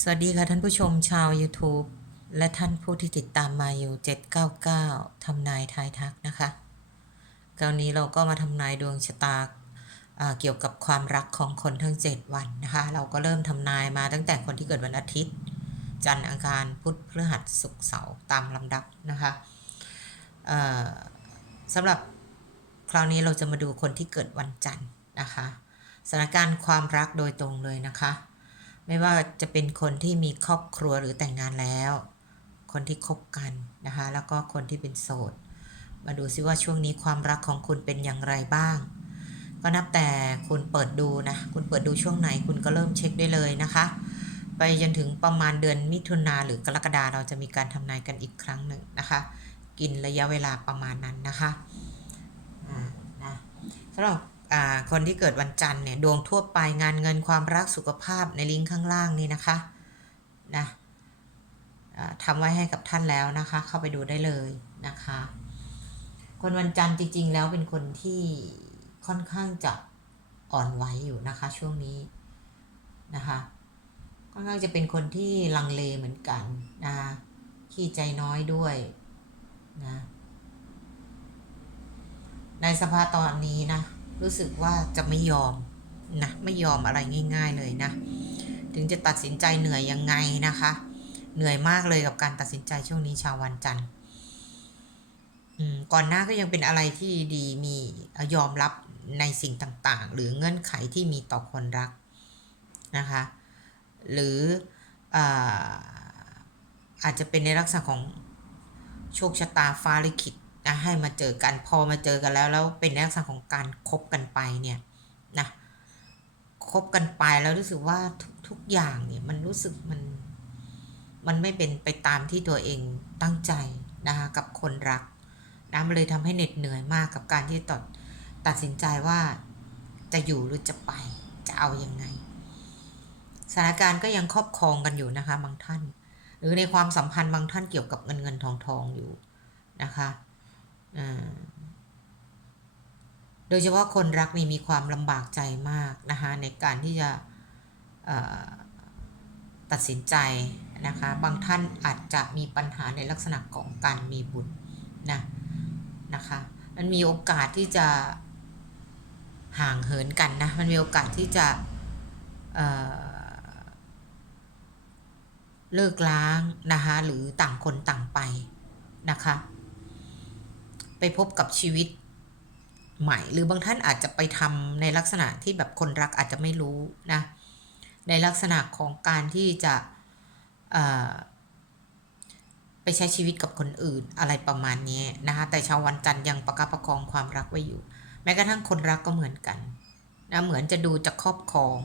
สวัสดีค่ะท่านผู้ชมชาว YouTube และท่านผู้ที่ติดตามมาอยู่ 799 ทำนายทายทักนะคะคราวนี้เราก็มาทำนายดวงชะตาเกี่ยวกับความรักของคนทั้ง 7 วันนะคะ เราก็เริ่มทำนายมาตั้งแต่คนที่เกิดวันอาทิตย์ จันทร์อังคารพุธพฤหัสศุกร์เสาร์ตามลำดับนะคะสำหรับคราวนี้เราจะมาดูคนที่เกิดวันจันทร์นะคะสถานการณ์ความรักโดยตรงเลยนะคะ ไม่ว่าจะเป็นคนที่มีครอบครัวหรือแต่งงานแล้ว คนที่คบกันนะคะ แล้วก็คนที่เป็นโสด มาดูซิว่าช่วงนี้ความรักของคุณเป็นอย่างไรบ้าง ก็นับแต่คุณเปิดดูนะ คุณเปิดดูช่วงไหนคุณก็เริ่มเช็คได้เลยนะคะ ไปจนถึงประมาณเดือนมิถุนาหรือกรกฎาเราจะมีการทำนายกันอีกครั้งหนึ่งนะคะ กินระยะเวลาประมาณนั้นนะคะ อ่า นะสำหรับ คนที่เกิดวันจันทร์เนี่ยดวงทั่วไปงานเงินความรักสุขภาพในลิงก์ข้างล่างนี่นะคะนะทำไว้ให้กับท่านแล้วนะคะ เข้าไปดูได้เลยนะคะ คนวันจันทร์จริง ๆ แล้วเป็นคนที่ค่อนข้างจะอ่อนไหวอยู่นะคะ ช่วงนี้นะคะค่อนข้างจะเป็นคนที่ลังเลเหมือนกันนะขี้ใจน้อยด้วยนะในสภาตอนนี้นะ รู้สึกว่าจะไม่ยอมนะไม่ยอมอะไรง่าย ๆเลยนะ ถึงจะตัดสินใจเหนื่อยยังไงนะคะ เหนื่อยมากเลยกับการตัดสินใจช่วงนี้ชาววันจันทร์ก่อนหน้าก็ยังเป็นอะไรที่ดีมียอมรับในสิ่งต่างๆ หรือเงื่อนไขที่มีต่อคนรักนะคะ หรืออาอาจจะเป็นในลักษณะของโชคชะตาฟ้าลิขิต นะให้มาเจอกันพอมาเจอกันแล้วแล้วเป็นลักษณะของการคบกันไปเนี่ยนะคบกันไปแล้วรู้สึกว่าทุกทุกอย่างเนี่ยมันรู้สึกมันมันไม่เป็นไปตามที่ตัวเองตั้งใจนะคะกับคนรักนะมันเลยทำให้เหน็ดเหนื่อยมากกับการที่ตัดตัดสินใจว่าจะอยู่หรือจะไปจะเอาอยัางไงสถานการณ์ก็ยังครอบครองกันอยู่นะคะบางท่าน หรือในความสัมพันธ์บางท่านเกี่ยวกับเงินเงินทองทองอยู่นะคะ โดยเฉพาะคนรักนี่มีความลำบากใจมากนะคะในการที่จะตัดสินใจนะคะ บางท่านอาจจะมีปัญหาในลักษณะของการมีบุตรนะนะคะ มันมีโอกาสที่จะห่างเหินกันนะ มันมีโอกาสที่จะเเลิกล้างนะคะหรือต่างคนต่างไปนะคะ ไปพบกับชีวิตใหม่ หรือบางท่านอาจจะไปทำในลักษณะที่แบบคนรักอาจจะไม่รู้นะ ในลักษณะของการที่จะไปใช้ชีวิตกับคนอื่นอะไรประมาณนี้นะคะแต่ชาววันจันทร์ยังประคับประคองความรักไว้อยู่ แม้กระทั่งคนรักก็เหมือนกันนะเหมือนจะดูจะครอบครอง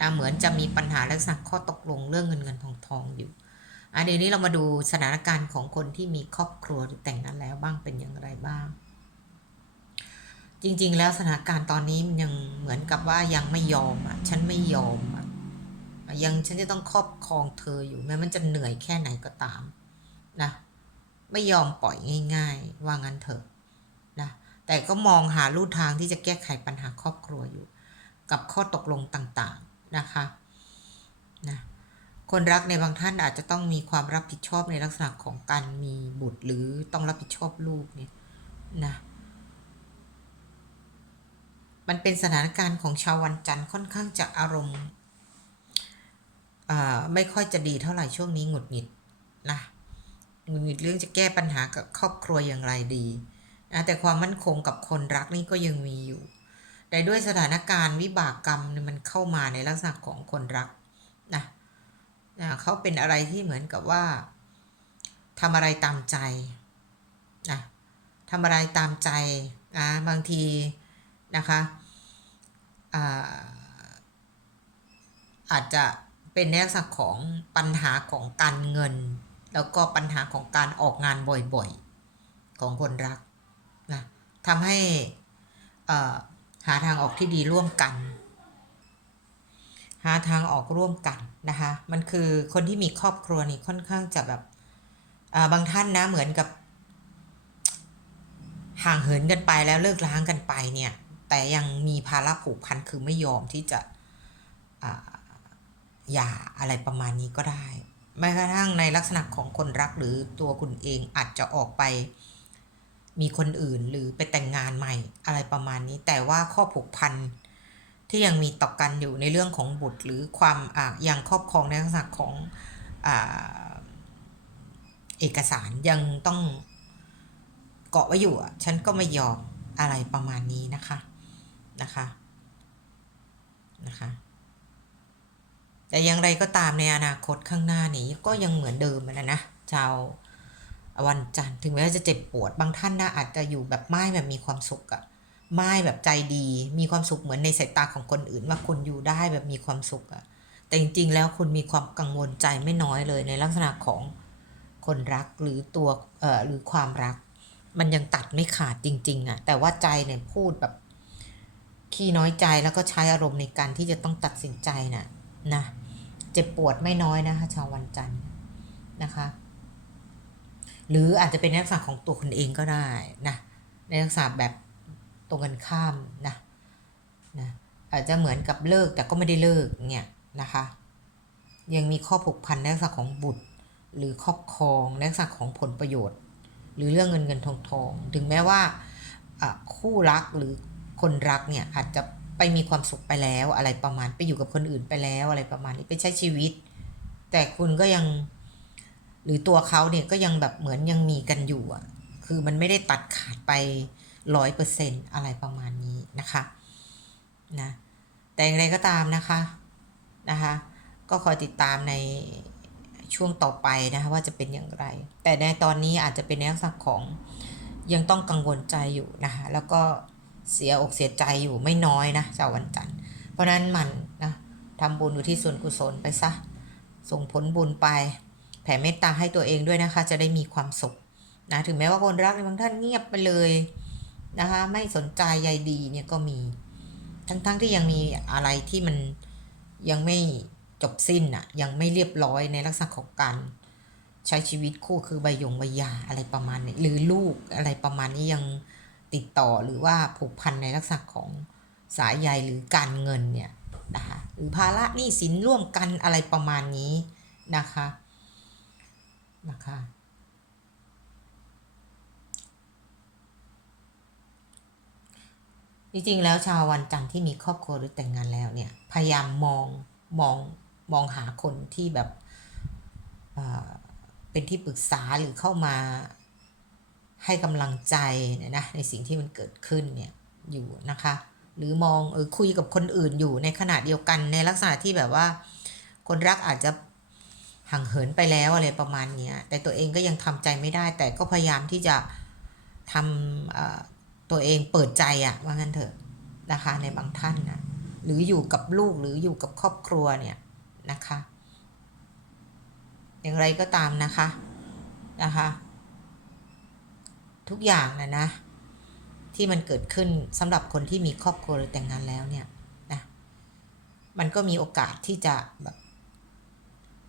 นะเหมือนจะมีปัญหาลักษณะข้อตกลงเรื่องเงินเงินทองทองอยู่ อะเดี๋ยวนี้เรามาดูสถานการณ์ของคนที่มีครอบครัวหรือแต่งงานแล้วบ้างเป็นอย่างไรบ้าง จริงๆ แล้วสถานการณ์ตอนนี้มันยังเหมือนกับว่ายังไม่ยอมอะฉันไม่ยอมอะยังฉันจะต้องครอบครองเธออยู่แม้มันจะเหนื่อยแค่ไหนก็ตามนะไม่ยอมปล่อยง่าย ๆ ว่างั้นเถอะนะแต่ก็มองหาลู่ทางที่จะแก้ไขปัญหาครอบครัวอยู่ กับข้อตกลงต่างๆนะคะนะ คนรักในบางท่านอาจจะต้องมีความรับผิดชอบในลักษณะของการมีบุตรหรือต้องรับผิดชอบลูกเนี่ยนะมันเป็นสถานการณ์ของชาววันจันทร์ค่อนข้างจะอารมณ์ไม่ค่อยจะดีเท่าไหร่ช่วงนี้หงุดหงิดนะหงุดหงิดเรื่องจะแก้ปัญหากับครอบครัวอย่างไรดีนะแต่ความมั่นคงกับคนรักนี่ก็ยังมีอยู่ แต่ด้วยสถานการณ์วิบากกรรมมันเข้ามาในลักษณะของคนรักนะ นะเขาเป็นอะไรที่เหมือนกับว่าทำอะไรตามใจนะทำอะไรตามใจนะบางทีนะคะอาอาจจะเป็นในลักษณะของปัญหาของการเงิน แล้วก็ปัญหาของการออกงานบ่อยๆ ของคนรักนะทำให้หาทางออกที่ดีร่วมกัน หาทางออกร่วมกันนะคะ มันคือคนที่มีครอบครัวนี่ค่อนข้างจะแบบบางท่านนะเหมือนกับ ห่างเหินกันไปแล้วเลิกล้างกันไปเนี่ย แต่ยังมีภาระผูกพันคือไม่ยอมที่จะหย่าอะไรประมาณนี้ก็ได้แม้กระทั่งในลักษณะของคนรักหรือตัวคุณเองอาจจะออกไป มีคนอื่นหรือไปแต่งงานใหม่อะไรประมาณนี้ แต่ว่าข้อผูกพัน ที่ยังมีต่อกันอยู่ในเรื่องของบุตร หรือความอ่ายังครอบครองในลักษณะของอ่าเอกสารยังต้องเกาะไว้อยู่อะฉันก็ไม่ยอมอะไรประมาณนี้นะคะนะคะนะคะแต่อย่างไรก็ตามในอนาคตข้างหน้านี้ก็ยังเหมือนเดิมนะนะชาววันจันทร์ถึงแม้จะเจ็บปวดบางท่านนะอาจจะอยู่แบบไม่แบบมีความสุขอะ ไม่แบบใจดี มีความสุขเหมือนในสายตาของคนอื่นว่าคุณอยู่ได้แบบมีความสุขอะแต่จริงๆ แล้วคุณมีความกังวลใจไม่น้อยเลยในลักษณะของคนรักหรือตัวเอ่อหรือความรัก มันยังตัดไม่ขาดจริง ๆอะแต่ว่าใจเนี่ยพูดแบบขี้น้อยใจแล้วก็ใช้อารมณ์ในการที่จะต้องตัดสินใจน่ะนะเจ็บปวดไม่น้อยนะคะชาววันจันทร์นะคะ หรืออาจจะเป็นในลักษณะของตัวคุณเองก็ได้นะในลักษณะแบบ ตรงกันข้ามนะนะอาจจะเหมือนกับเลิกแต่ก็ไม่ได้เลิกเนี่ยนะคะ ยังมีข้อผูกพันในลักษณะของบุตร หรือครอบครองในลักษณะของผลประโยชน์ หรือเรื่องเงินเงินทองทองถึงแม้ว่าคู่รักหรือคนรักเนี่ยอาจจะไปมีความสุขไปแล้วอะไรประมาณไปอยู่กับคนอื่นไปแล้วอะไรประมาณนี้ไปใช้ชีวิต แต่คุณก็ยังหรือตัวเขาเนี่ยก็ยังแบบเหมือนยังมีกันอยู่อะคือมันไม่ได้ตัดขาดไป ร้อยเปอร์เซนอะไรประมาณนี้นะคะนะแต่อย่างไรก็ตามนะคะนะคะ ก็คอยติดตามในช่วงต่อไปนะคะว่าจะเป็นอย่างไร แต่ในตอนนี้อาจจะเป็นในลักษณะของยังต้องกังวลใจอยู่นะคะแล้วก็เสียอกเสียใจอยู่ไม่น้อยนะชาววันจันทร์เพราะนั้นมันนะทำบุญอยู่ที่ส่วนกุศลไปซะส่งผลบุญไป แผ่เมตตาให้ตัวเองด้วยนะคะ จะได้มีความสุขนะถึงแม้ว่าคนรักในบางท่านเงียบไปเลย นะคะไม่สนใจใยดีเนี่ยก็มี ทั้งๆทที่ยังมีอะไรที่มันยังไม่จบสิ้นอะยังไม่เรียบร้อยในลักษณะของการใช้ชีวิตคู่คือใบยงใบยาอะไรประมาณนี้หรือลูกอะไรประมาณนี้ยังติดต่อหรือว่าผูกพันในลักษณะของสายใยหรือการเงินเนี่ยนะคะหรือภาระหนี้สินร่วมกันอะไรประมาณนี้นะคะนะคะ จริงๆแล้วชาววันจันทร์ที่มีครอบครัวหรือแต่งงานแล้วเนี่ย พยายามมองมองมองหาคนที่แบบเป็นที่ปรึกษาหรือเข้ามาให้กำลังใจเนี่ยนะในสิ่งที่มันเกิดขึ้นเนี่ยอยู่นะคะ หรือมองเออคุยกับคนอื่นอยู่ในขณะเดียวกันในลักษณะที่แบบว่า คนรักอาจจะห่างเหินไปแล้วอะไรประมาณเนี้ยแต่ตัวเองก็ยังทำใจไม่ได้ แต่ก็พยายามที่จะทำอ่อ ตัวเองเปิดใจอะว่างั้นเถอะนะคะในบางท่านนะหรืออยู่กับลูกหรืออยู่กับครอบครัวเนี่ยนะคะ อย่างไรก็ตามนะคะนะคะ ทุกอย่างนะนะ ที่มันเกิดขึ้นสำหรับคนที่มีครอบครัวหรือแต่งงานแล้วเนี่ยนะมันก็มีโอกาสที่จะแบบ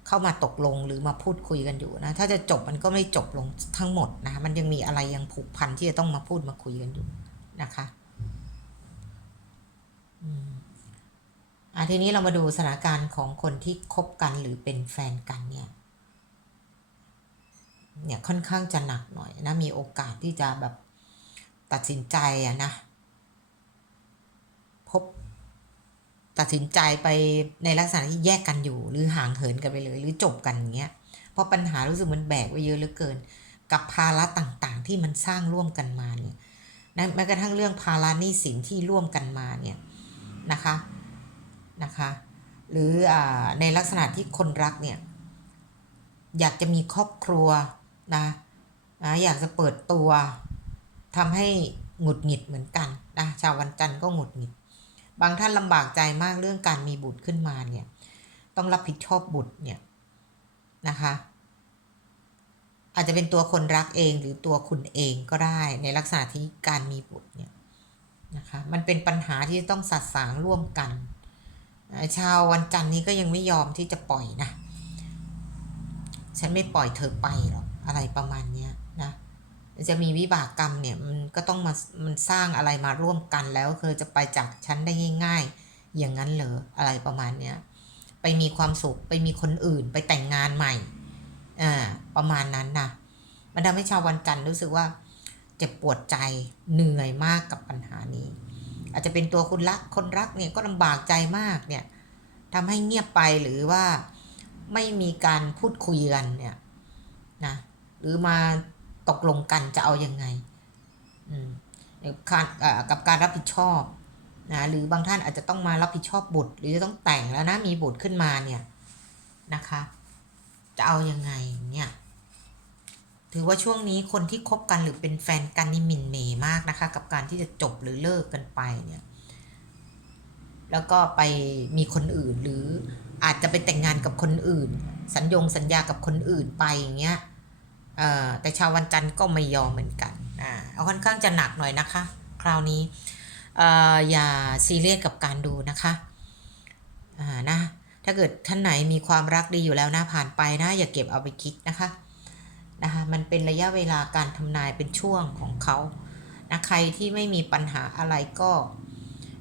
เข้ามาตกลงหรือมาพูดคุยกันอยู่นะ ถ้าจะจบมันก็ไม่จบลงทั้งหมดนะมันยังมีอะไรยังผูกพันที่จะต้องมาพูดมาคุยกันอยู่นะคะอืมอะทีนี้เรามาดูสถานการณ์ของคนที่คบกันหรือเป็นแฟนกันเนี่ยเนี่ยค่อนข้างจะหนักหน่อยนะมีโอกาสที่จะแบบตัดสินใจอะนะ พบ ตัดสินใจไปในลักษณะที่แยกกันอยู่ หรือห่างเหินกันไปเลย หรือจบกันอย่างเงี้ยเพราะปัญหารู้สึกมันแบกไว้เยอะเหลือเกิน กับภาระต่างๆ ที่มันสร้างร่วมกันมาเนี่ยแม้กระทั่งเรื่องภาระหนี้สินที่ร่วมกันมาเนี่ยนะคะนะคะหรืออในลักษณะที่คนรักเนี่ยอยากจะมีครอบครัวนะนะอยากจะเปิดตัวทำให้หงุดหงิดเหมือนกันนะชาววันจันทร์ก็หงุดหงิด บางท่านลำบากใจมากเรื่องการมีบุตรขึ้นมาเนี่ย ต้องรับผิดชอบบุตรเนี่ยนะคะ อาจจะเป็นตัวคนรักเองหรือตัวคุณเองก็ได้ในลักษณะที่การมีบุตรเนี่ยนะคะมันเป็นปัญหาที่ต้องสัดสางร่วมกัน ชาววันจันทร์นี้ก็ยังไม่ยอมที่จะปล่อยนะ ฉันไม่ปล่อยเธอไปหรอกอะไรประมาณเนี้ย จะมีวิบากกรรมเนี่ยมันก็ต้องมามันสร้างอะไรมาร่วมกันแล้วเธอจะไปจากฉันได้ง่าย ๆ อย่างนั้นเหรออะไรประมาณเนี้ยไปไปมีความสุขไปมีคนอื่นไปแต่งงานใหม่อ่าประมาณนั้นนะมันทำให้ชาววันจันทร์รู้สึกว่าเจ็บปวดใจเหนื่อยมากกับปัญหานี้ อาจจะเป็นตัวคุณรักคนรักเนี่ยก็ลำบากใจมากเนี่ยทำให้เงียบไปหรือว่าไม่มีการพูดคุยกันเนี่ยนะหรือมา ตกลงกันจะเอาอยัางไงอืมการกับการรับผิดชอบนะหรือบางท่านอาจจะต้องมารับผิดชอบบุตร หรือจะต้องแต่งแล้วนะมีบุตรขึ้นมาเนี่ยนะคะ จะเอาอยัางไงเนี่ยถือว่าช่วงนี้คนที่คบกันหรือเป็นแฟนกันนี่มินเมมากนะคะ กับการที่จะจบหรือเลิกกันไปเนี่ย แล้วก็ไปมีคนอื่นหรืออาจจะไปแต่งงานกับคนอื่น สัญญงสัญญากับคนอื่นไปอย่างเงี้ย แต่ชาววันจันทร์ก็ไม่ยอมเหมือนกันอ่าเอาค่อนข้างจะหนักหน่อยนะคะ คราวนี้อ่ออย่าซีเรียสกับการดูนะคะอ่านะถ้าเกิดท่านไหนมีความรักดีอยู่แล้วนะผ่านไปนะ อย่าเก็บเอาไปคิดนะคะนะคะมันเป็นระยะเวลาการทำนายเป็นช่วงของเขานะใครที่ไม่มีปัญหาอะไรก็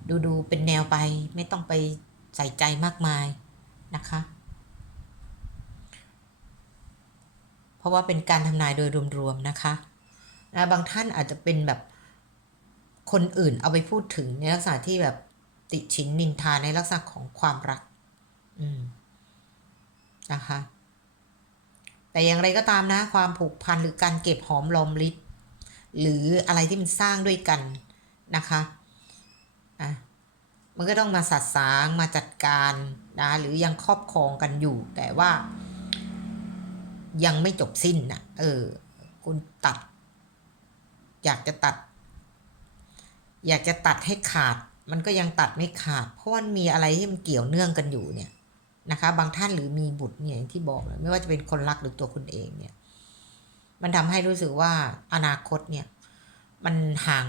ดูดูเป็นแนวไปไม่ต้องไปใส่ใจมากมายนะคะ เพ ราะว่าเป็นการทำนายโดยรวมๆนะคะนะบางท่านอาจจะเป็นแบบคนอื่นเอาไปพูดถึงในลักษณะที่แบบติชินนินทาในลักษณะของความรัก อืมนะคะ แต่อย่างไรก็ตามนะ ความผูกพันหรือการเก็บหอมรอมริบหรืออะไรที่มันสร้างด้วยกันนะคะอะมันก็ต้องมาสัดสางมาจัดการนะหรือยังครอบครองกันอยู่ แต่ว่า ยังไม่จบสิ้นนะเออ คุณตัด อยากจะตัด อยากจะตัดให้ขาด มันก็ยังตัดไม่ขาด เพราะมันมีอะไรที่มันเกี่ยวเนื่องกันอยู่เนี่ยนะคะ บางท่านหรือมีบุตรเนี่ยอย่างที่บอกเลยไม่ว่าจะเป็นคนรักหรือตัวคุณเองเนี่ย มันทำให้รู้สึกว่าอนาคตเนี่ย มันห่าง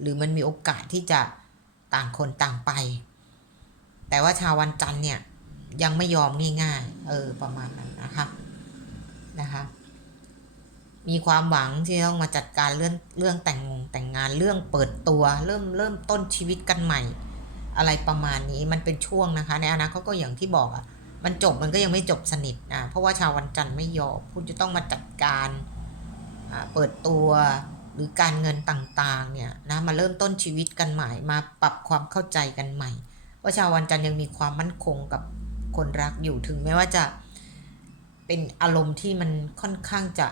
หรือมันมีโอกาสที่จะต่างคนต่างไป แต่ว่าชาววันจันทร์เนี่ยยังไม่ยอมง่ายๆ เออ ประมาณนั้นนะคะ นะคะ มีความหวังที่ต้องมาจัดการเรื่องเรื่องแต่งงแต่งงานเรื่องเปิดตัว เริ่มเริ่มต้นชีวิตกันใหม่ อะไรประมาณนี้มันเป็นช่วงนะคะ ในอนาคตก็อย่างที่บอกอะ่ะมันจบมันก็ยังไม่จบสนิทนะเพราะว่าชาววันจันทร์ไม่ยอมคุณจะต้องมาจัดการเปิดตัวหรือการเงินต่างๆเนี่ยนะมาเริ่มต้นชีวิตกันใหม่มาปรับความเข้าใจกันใหม่ว่าชาววันจันทร์ยังมีความมั่นคงกับคนรักอยู่ถึงแม้ว่าจะ เป็นอารมณ์ที่มันค่อนข้างจะ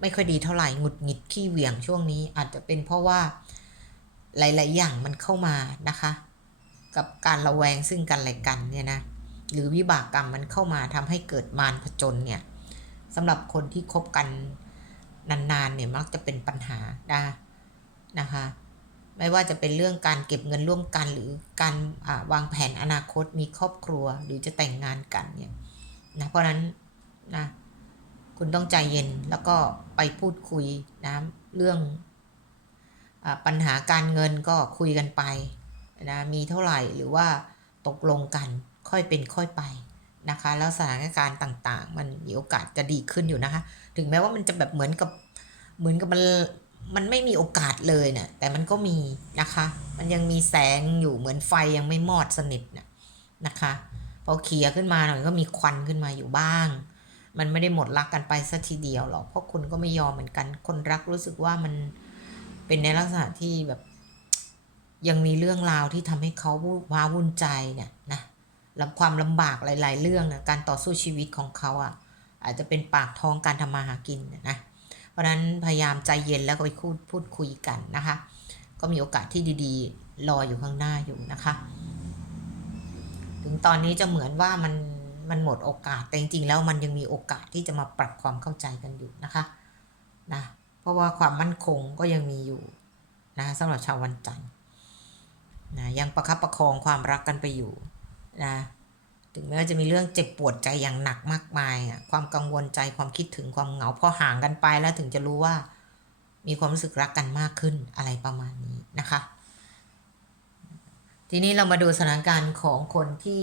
ไม่ค่อยดีเท่าไหร่หงุดหงิดขี้เหวี่ยงช่วงนี้ อาจจะเป็นเพราะว่าหลาย ๆ อย่างมันเข้ามานะคะ กับการระแวงซึ่งกันและกันเนี่ยนะหรือวิบากกรรมมันเข้ามาทำให้เกิดมารผจญเนี่ยสำหรับคนที่คบกันนานๆเนี่ยมักจะเป็นปัญหาได้นะคะ ไม่ว่าจะเป็นเรื่องการเก็บเงินร่วมกันหรือการวางแผนอนาคตมีครอบครัวหรือจะแต่งงานกันเนี่ยนะเพราะนั้น นะคุณต้องใจเย็นแล้วก็ไปพูดคุยนะเรื่องอปัญหาการเงินก็คุยกันไปนะมีเท่าไหร่หรือว่าตกลงกันค่อยเป็นค่อยไปนะคะ แล้วสถานการณ์ต่างๆ มันมีโอกาสจะดีขึ้นอยู่นะคะ ถึงแม้ว่ามันจะแบบเหมือนกับเหมือนกับมันมันไม่มีโอกาสเลยเนะี่ยแต่มันก็มีนะคะ มันยังมีแสงอยู่เหมือนไฟยังไม่มอดสนิทนะนะคะพอเขียขึ้นมาหน่อยก็มีควันขึ้นมาอยู่บ้าง มันไม่ได้หมดรักกันไปสัทีเดียวหรอกเพราะคุณก็ไม่ยอมเหมือนกัน คนรักรู้สึกว่ามันเป็นในลักษณะที่แบบ ยังมีเรื่องราวที่ทำให้เขาว้าวุ่นใจเนี่ยนะรับความลำบากหลาย ๆ เรื่องนะการต่อสู้ชีวิตของเขาอะ อาจจะเป็นปากท้องการทำมาหากินนะเพราะนั้นพยายามใจเย็นแล้วก็ไปพูดพูดคุยกันนะคะ ก็มีโอกาสที่ดีๆ รออยู่ข้างหน้าอยู่นะคะ ถึงตอนนี้จะเหมือนว่ามัน มันหมดโอกาสแต่จริงๆแล้วมันยังมีโอกาสที่จะมาปรับความเข้าใจกันอยู่นะคะนะเพราะว่าความมั่นคงก็ยังมีอยู่นะสำหรับชาววันจันทร์นะยังประคับประคองความรักกันไปอยู่นะถึงแม้ว่าจะมีเรื่องเจ็บปวดใจอย่างหนักมากมายอะความกังวลใจความคิดถึงความเหงาพอห่างกันไปแล้วถึงจะรู้ว่ามีความรู้สึกรักกันมากขึ้นอะไรประมาณนี้นะคะ ทีนี้เรามาดูสถานการณ์ของคนที่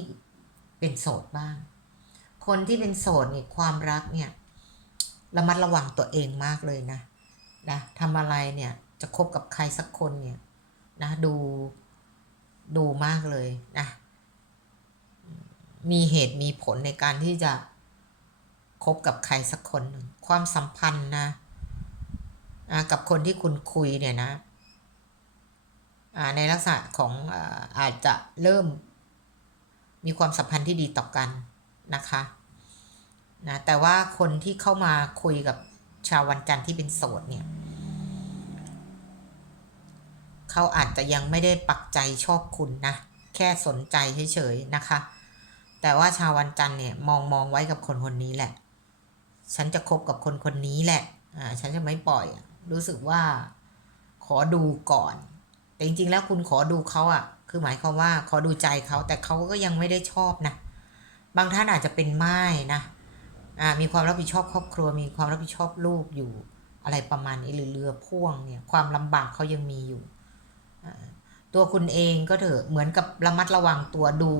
เป็นโสดบ้าง คนที่เป็นโสดนี่ความรักเนี่ยระมัดระวังตัวเองมากเลยนะนะทำอะไรเนี่ยจะคบกับใครสักคนเนี่ยนะดูดูมากเลยนะมีเหตุมีผลในการที่จะคบกับใครสักคนหนึ่งความสัมพันธ์นะอ่ากับคนที่คุณคุยเนี่ยนะในลักษณะของอาจจะเริ่มมีความสัมพันธ์ที่ดีต่อกัน นะคะนะแต่ว่าคนที่เข้ามาคุยกับชาววันจันทร์ที่เป็นโสดเนี่ยเขาอาจจะยังไม่ได้ปักใจชอบคุณนะ แค่สนใจเฉยๆนะคะ แต่ว่าชาววันจันทร์เนี่ยมองมองไว้กับคนคนนี้แหละ ฉันจะคบกับคนคนนี้แหละอ่าฉันจะไม่ปล่อย รู้สึกว่าขอดูก่อน แต่จริงๆแล้วคุณขอดูเขาอะคือหมายความว่าขอดูใจเขาแต่เขาก็ยังไม่ได้ชอบนะ บางท่านอาจจะเป็นไม้นะอ่ามีความรับผิดชอบครอบครัว มีความรับผิดชอบลูกอยู่อะไรประมาณนี้หรือเรือพ่วงเนี่ยความลำบากเขายังมีอยู่ ตัวคุณเองก็เถอะเหมือนกับระมัดระวังตัวดู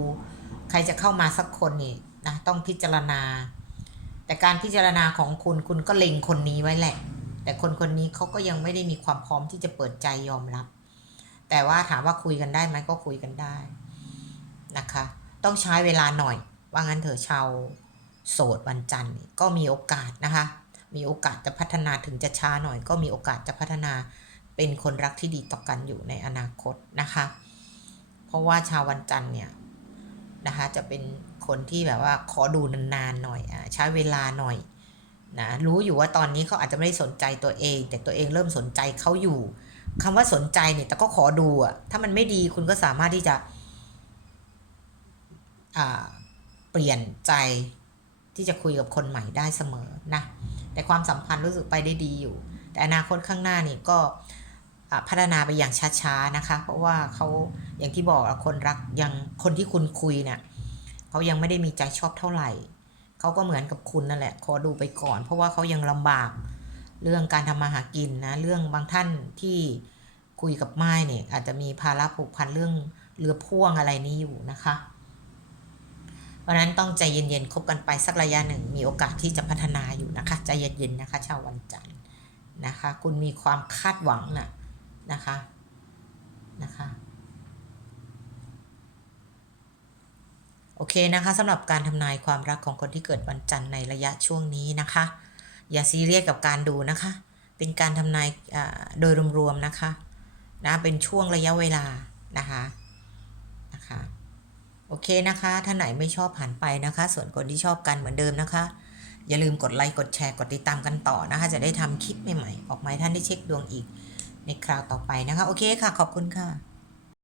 ใครจะเข้ามาสักคนนี่นะต้องพิจารณา แต่การพิจารณาของคุณคุณก็เล็งคนนี้ไว้แหละ แต่คนคนนี้เขาก็ยังไม่ได้มีความพร้อมที่จะเปิดใจยอมรับ แต่ว่าถามว่าคุยกันได้ไหมก็คุยกันได้นะคะ ต้องใช้เวลาหน่อย ว่างั้นเถอะชาวโสดวันจันทร์ก็มีโอกาสนะคะ มีโอกาสจะพัฒนาถึงจะช้าหน่อย ก็มีโอกาสจะพัฒนาเป็นคนรักที่ดีต่อกันอยู่ในอนาคตนะคะ เพราะว่าชาววันจันทร์เนี่ยนะคะจะเป็นคนที่แบบว่าขอดูนานๆหน่อยอะใช้เวลาหน่อยนะรู้อยู่ว่าตอนนี้เขาอาจจะไม่ได้สนใจตัวเอง แต่ตัวเองเริ่มสนใจเขาอยู่คำว่าสนใจเนี่ยแต่ก็ขอดูอะถ้ามันไม่ดีคุณก็สามารถที่จะอ่า เปลี่ยนใจที่จะคุยกับคนใหม่ได้เสมอนะแต่ความสัมพันธ์รู้สึกไปได้ดีอยู่ แต่อนาคตข้างหน้านี่ก็พัฒนาไปอย่างช้าๆนะคะ เพราะว่าเขาอย่างที่บอกคนรักยังคนที่คุณคุยเนี่ยเขายังไม่ได้มีใจชอบเท่าไหร่เขาก็เหมือนกับคุณนั่นแหละขอดูไปก่อน เพราะว่าเขายังลำบากเรื่องการทำมาหากินนะเรื่องบางท่านที่คุยกับไม้เนี่ยอาจจะมีภาระผูกพันเรื่องเรือพ่วงอะไรนี้อยู่นะคะ เพราะนั้นต้องใจเย็นๆคบกันไปสักระยะหนึ่ง มีโอกาสที่จะพัฒนาอยู่นะคะใจเย็นๆนะคะชาววันจันทร์นะคะ คุณมีความคาดหวังน่ะนะคะนะคะโอเคนะคะสำหรับการทำนายความรักของคนที่เกิดวันจันทร์ในระยะช่วงนี้นะคะ อย่าซีเรียสกับการดูนะคะ เป็นการทำนายอ่าโดยรวมๆนะคะนะเป็นช่วงระยะเวลานะคะนะคะ โอเคนะคะ ถ้าไหนไม่ชอบผ่านไปนะคะ ส่วนคนที่ชอบกันเหมือนเดิมนะคะ อย่าลืมกดไลค์ กดแชร์ กดติดตามกันต่อนะคะ จะได้ทำคลิปใหม่ๆ ออกมาให้ท่านได้เช็คดวงอีกในคราวต่อไปนะคะ โอเคค่ะ ขอบคุณค่ะ